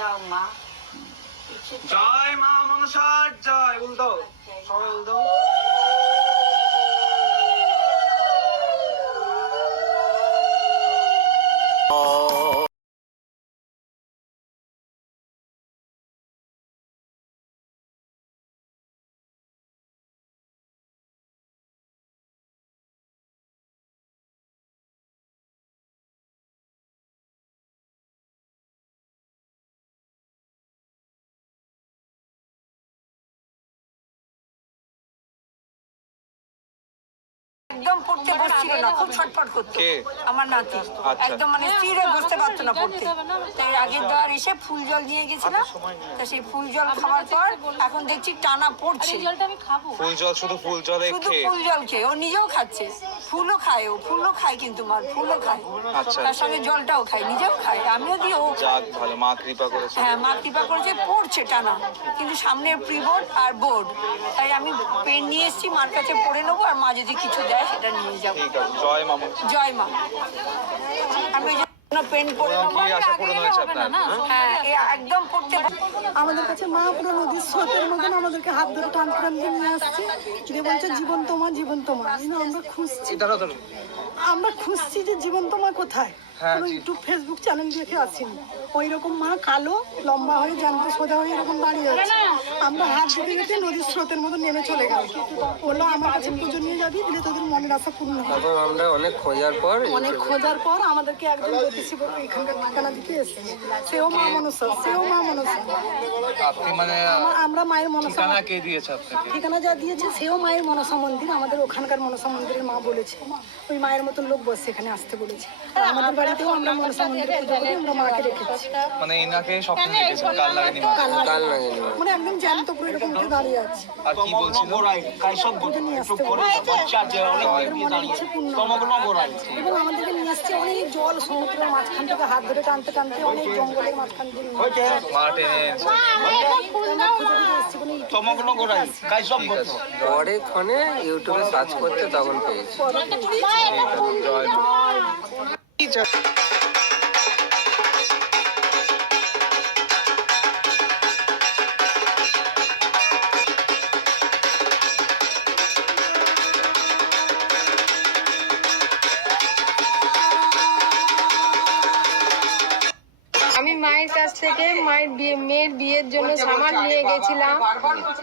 মা। জয় মা মনসার জয়। উল্টো সবাই উল্টো একদম পড়তে বসছিল না খুব ছটফট করতো। আমার নাতি। আচ্ছা। একদম মানে স্থির হয়ে বসতে পারতো না পড়তে। তাই আগের বার এসে ফুল জল নিয়ে গেছিলাম তা সেই ফুল জল খাওয়ার পর এখন দেখছি টানা পড়ছে। জলটা আমি খাব। ফুল জল শুধু ফুল জলে শুধু ফুল জল খেয়ে। ও নিজেও খাচ্ছে। ফুলও খায় ও ফুলও খায় কিন্তু মা ফুলও খায়। আচ্ছা। তার সঙ্গে জলটাও খায় নিজেও খায়। আমিও দিই ও ভালো মা কৃপা করেছে। হ্যাঁ মা কৃপা করেছে পড়ছে টানা। কিন্তু সামনে প্রি বোর্ড আর বোর্ড। তাই আমি পেন নিয়ে এসেছি মার কাছে পড়ে নেব আর মা যদি কিছু দেয়। সেটা নিয়ে যাব। জয় মা জয় মা। আমি হ্যাঁ? পড়তে আমাদের কাছে মা পুরো নদীর স্রোতের মতন আমাদেরকে হাত ধরে টান টান দিয়ে নিয়ে আসছে। বলছে জীবন তোমার জীবন তোমার। আমরা খুঁজছি। আমরা খুঁজছি যে জীবন তোমার কোথায়? কোনো ইউটিউব ফেসবুক চ্যানেল দেখে আসিনি। ওই রকম মা কালো লম্বা হয়ে জ্যান্ত সোজা হয়ে এরকম দাঁড়িয়ে আছে। আমরা হাত দিতে দিতে নদীর স্রোতের মতো নেমে চলে গেল। বলল আমার কাছে পুজো নিয়ে যাবি দিলে তোদের মনের আশা পূর্ণ হবে। আমরা অনেক খোঁজার পর অনেক খোঁজার পর আমাদেরকে একজন জ্যোতিষী এখানকার ঠিকানা দিতে সেও মা মনসা সেও মা মনসা। আপনি মানে আমরা মায়ের মনসা ঠিকানা কে দিয়েছে আপনাকে? ঠিকানা যা দিয়েছে সেও মায়ের মনসা মন্দির। আমাদের ওখানকার মনসা মন্দিরের মা বলেছে। ওই মায়ের মতন লোক বসে এখানে আসতে বলেছে। আর আমাদের বাড়িতেও আমরা মনসা মন্দিরে পুজো করি আমরা মাকে রেখেছি মানে ইনাকে স্বপ্ন দেখেছেন কাল লাগেনি কাল কাল মানে একদম জ্যান্ত পুরো এরকম উঠে দাঁড়িয়ে আছে। আর কি বলছিল? পুজো নিয়ে আসতে বলেছে আমাদের মনের ইচ্ছে পূর্ণ হবে। এবং আমাদেরকে নিয়ে আসছে অনেক জল সমুদ্রের মাঝখান থেকে হাত ধরে টানতে টানতে অনেক জঙ্গলের মাঝখান দিয়ে পরে ক্ষণে ইউটিউবে সার্চ করতে তখন পেয়েছি। জয় মায়ের বিয়ে মেয়ের বিয়ের জন্য সামাল নিয়ে গেছিলাম।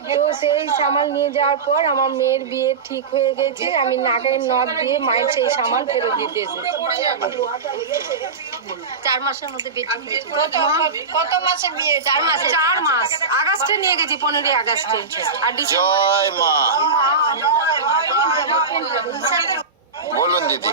তো সেই সামাল নিয়ে যাওয়ার পর আমার মেয়ের বিয়ে ঠিক হয়ে গেছে। আমি নাকের নদ দিয়ে মায়ের সেই সামাল ফেরত দিতে এসেছি। চার মাসের মধ্যে কত মাসে বিয়ে? চার মাস। চার মাস। আগস্টে নিয়ে গেছি পনেরোই আগস্টে। আর ডিসেম্বর জয় মা। বলুন দিদি।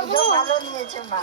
了，你就完了，你也去忙。